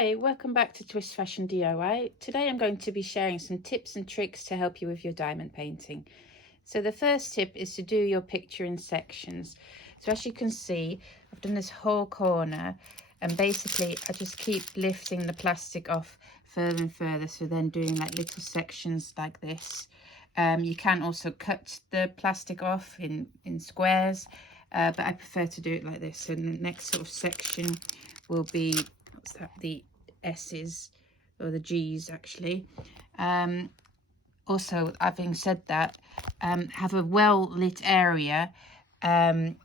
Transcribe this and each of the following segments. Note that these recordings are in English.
Hi, welcome back to Twist Fashion DIY. Today I'm going to be sharing some tips and tricks to help you with your diamond painting. So the first tip is to do your picture in sections. So as you can see, I've done this whole corner, and basically I just keep lifting the plastic off further and further, so then doing like little sections like this. You can also cut the plastic off in squares, but I prefer to do it like this. So the next sort of section will be, what's that, the S's or the G's actually. Also, having said that, have a well lit area, and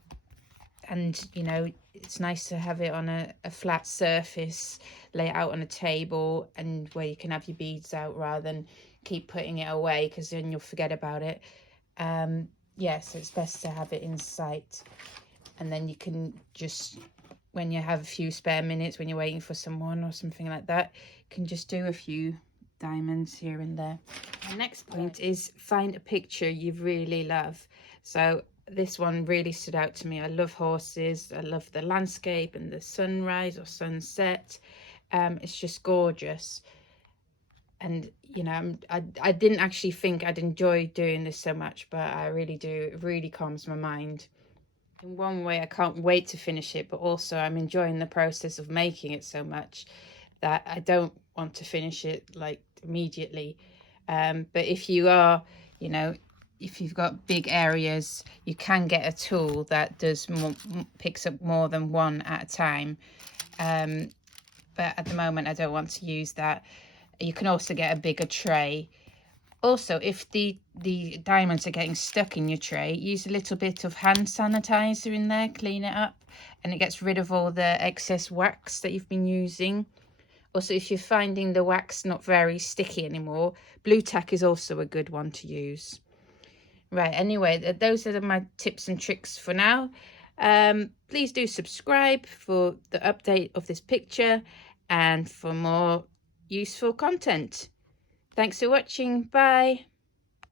you know, it's nice to have it on a flat surface, lay it out on a table, and where you can have your beads out rather than keep putting it away, because then you'll forget about it. Yeah, so it's best to have it in sight, and then you can just, when you have a few spare minutes, when you're waiting for someone or something like that, you can just do a few diamonds here and there. The next point is find a picture you really love. So this one really stood out to me. I love horses. I love the landscape and the sunrise or sunset. It's just gorgeous. And you know, I didn't actually think I'd enjoy doing this so much, but I really do. It really calms my mind. In one way, I can't wait to finish it, but also I'm enjoying the process of making it so much that I don't want to finish it like immediately. But if you are, you know, if you've got big areas, you can get a tool that does more, picks up more than one at a time. But at the moment, I don't want to use that. You can also get a bigger tray. Also, if the diamonds are getting stuck in your tray, use a little bit of hand sanitizer in there, clean it up, and it gets rid of all the excess wax that you've been using. Also, if you're finding the wax not very sticky anymore, blue tack is also a good one to use. Right, anyway, those are my tips and tricks for now. Please do subscribe for the update of this picture and for more useful content. Thanks for watching. Bye.